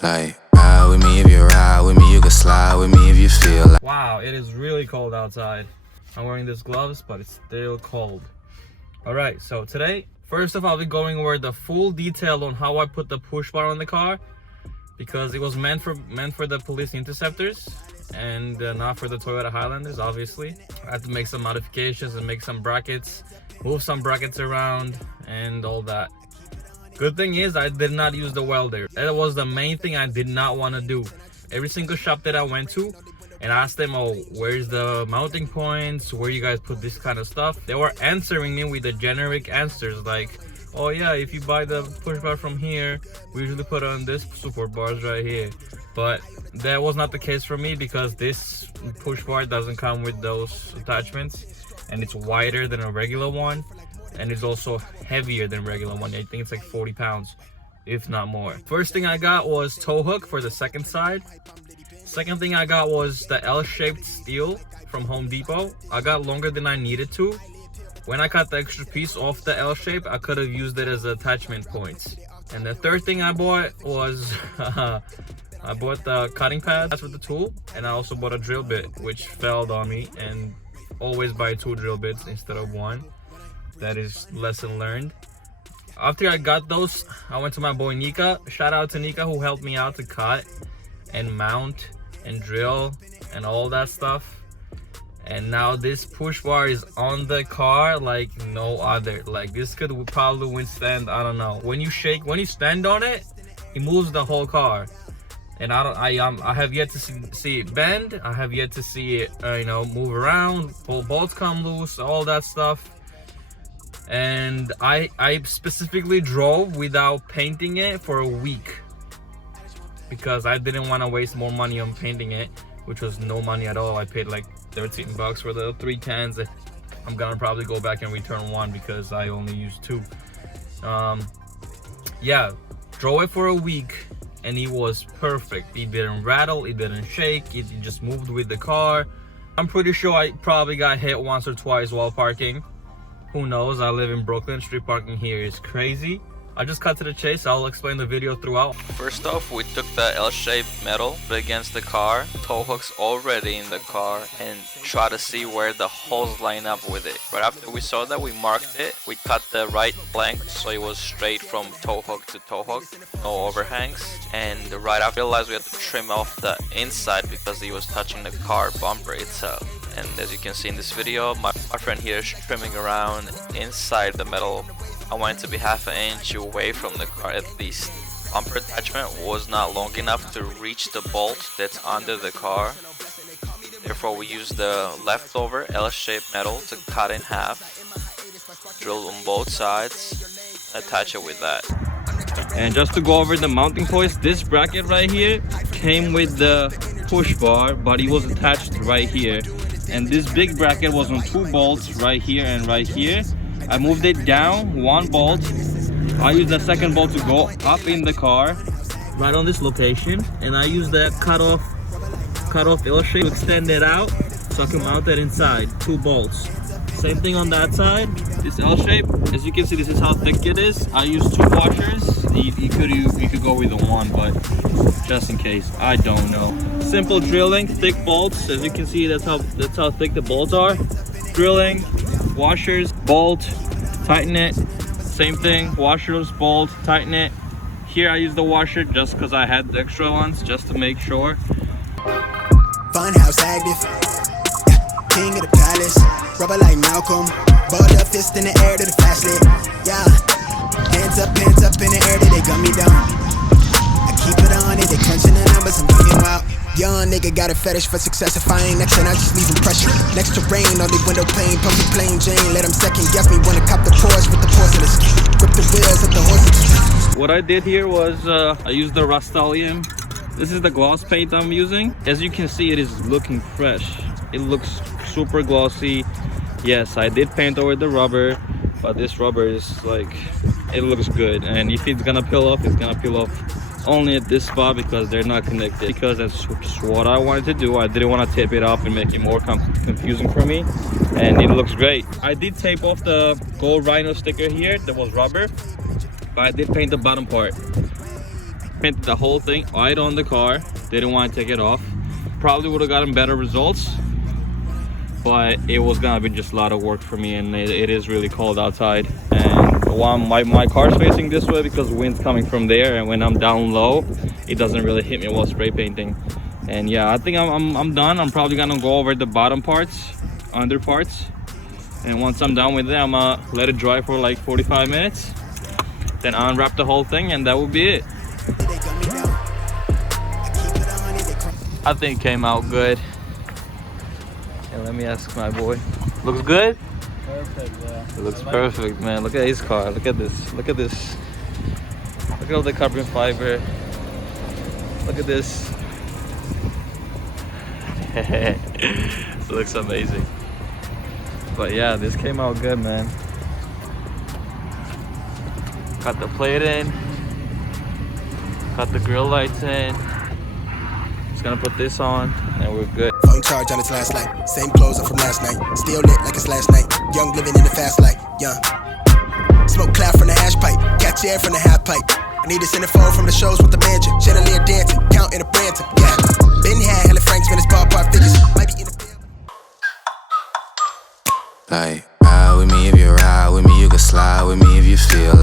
Like, ride with me if you ride with me, you can slide with me if you feel like. Wow, it is really cold outside. I'm wearing these gloves, but it's still cold. Alright, so today, first off, I'll be going over the full detail on how I put the push bar on the car, because it was meant for the police interceptors and not for the Toyota Highlanders, obviously. I had to make some modifications and make some brackets, move some brackets around and all that. Good thing is I did not use the welder. That was the main thing I did not want to do. Every single shop that I went to and asked them, oh, where's the mounting points, where you guys put this kind of stuff, they were answering me with the generic answers like, oh yeah, if you buy the push bar from here, we usually put on this support bars right here. But that was not the case for me, because this push bar doesn't come with those attachments, and it's wider than a regular one, and it's also heavier than regular one. I think it's like 40 pounds, if not more. First thing I got was tow hook for the second side. Second thing I got was the L-shaped steel from Home Depot. I got longer than I needed to. When I cut the extra piece off the L shape, I could have used it as attachment points. And the third thing I bought was I bought the cutting pads with the tool, and I also bought a drill bit, which failed on me. And always buy 2 drill bits instead of 1. That is lesson learned. After I got those, I went to my boy Nika. Shout out to Nika, who helped me out to cut and mount and drill and all that stuff. And now this push bar is on the car like no other. Like, this could probably withstand, I don't know, when you stand on it, it moves the whole car. And I have yet to see it bend. I have yet to see it move around, pull bolts come loose, all that stuff. And I specifically drove without painting it for a week, because I didn't want to waste more money on painting it, which was no money at all. I paid like 13 bucks for the 3 cans. I'm gonna probably go back and return 1 because I only used 2. Yeah, drove it for a week and it was perfect. It didn't rattle, it didn't shake, it just moved with the car. I'm pretty sure I probably got hit once or twice while parking. Who knows? I live in Brooklyn. Street parking here is crazy. I just cut to the chase. I'll explain the video throughout. First off, we took the L-shaped metal against the car, tow hooks already in the car, and try to see where the holes line up with it. Right after we saw that, we marked it. We cut the right length so it was straight from tow hook to tow hook, no overhangs. And right after, I realized we had to trim off the inside because it was touching the car bumper itself. And as you can see in this video, my friend here is trimming around inside the metal. I want it to be half an inch away from the car at least. Bumper attachment was not long enough to reach the bolt that's under the car. Therefore, we used the leftover L-shaped metal to cut in half, drill on both sides, attach it with that. And just to go over the mounting points, this bracket right here came with the push bar, but it was attached right here. And this big bracket was on 2 bolts right here and right here. I moved it down 1 bolt. I used the second bolt to go up in the car, right on this location, and I used that cut off L shape to extend it out so I can mount it inside. 2 bolts. Same thing on that side. This L shape, as you can see, this is how thick it is. I used 2 washers. You could go with the 1, but just in case, I don't know. Simple drilling, thick bolts. As you can see, that's how thick the bolts are. Drilling, washers, bolt, tighten it. Same thing, washers, bolt, tighten it. Here I use the washer just because I had the extra ones, just to make sure. Funhouse active, king of the palace, rubber like Malcolm, balled up fist in the air to the flashlight. Yeah, hands up in the air, they gun me down. I keep it on it, they crunching the numbers, I'm bringing out. Young nigga got a fetish for success. If I ain't next, then I just leave him pressure. Next to rain, on the window pane, pumping plain Jane. Let him second guess me, wanna cop the Porsche with the porcelain. Grip the wheels at the horses. What I did here was I used the Rust-Oleum. This is the gloss paint I'm using. As you can see, it is looking fresh. It looks super glossy. Yes, I did paint over the rubber, but this rubber is like, it looks good. And if it's gonna peel off, it's gonna peel off only at this spot because they're not connected, because that's just what I wanted to do. I didn't want to tape it up and make it more confusing for me, and it looks great. I did tape off the gold rhino sticker here that was rubber, but I did paint the bottom part. painted the whole thing right on the car. Didn't want to take it off. Probably would have gotten better results, but it was gonna be just a lot of work for me, and it is really cold outside. And while my car's facing this way because the wind's coming from there, and when I'm down low, it doesn't really hit me while spray painting. And yeah, I think I'm done. I'm probably gonna go over the bottom parts, under parts, and once I'm done with it, I'm gonna let it dry for like 45 minutes, then unwrap the whole thing, and that will be it. I think it came out good. And let me ask my boy. Looks good? Perfect, yeah. It looks perfect, man. Look at his car. Look at this. Look at this. Look at all the carbon fiber. Look at this. It looks amazing. But yeah, this came out good, man. Got the plate in. Got the grill lights in. Just gonna put this on and we're good. Phone charge on its last light. Same clothes up from last night. Still lit like it's last night. Young living in the fast life. Young. Smoke cloud from the hash pipe. Catch air from the half pipe. I need a centerfold from the shows with the mansion. Chandelier dancing. Counting a Branson. Yeah. Been had hella Franks, Venice ballpark figures. Might be in the field. Like, ride with me if you ride with me, you can slide with me if you feel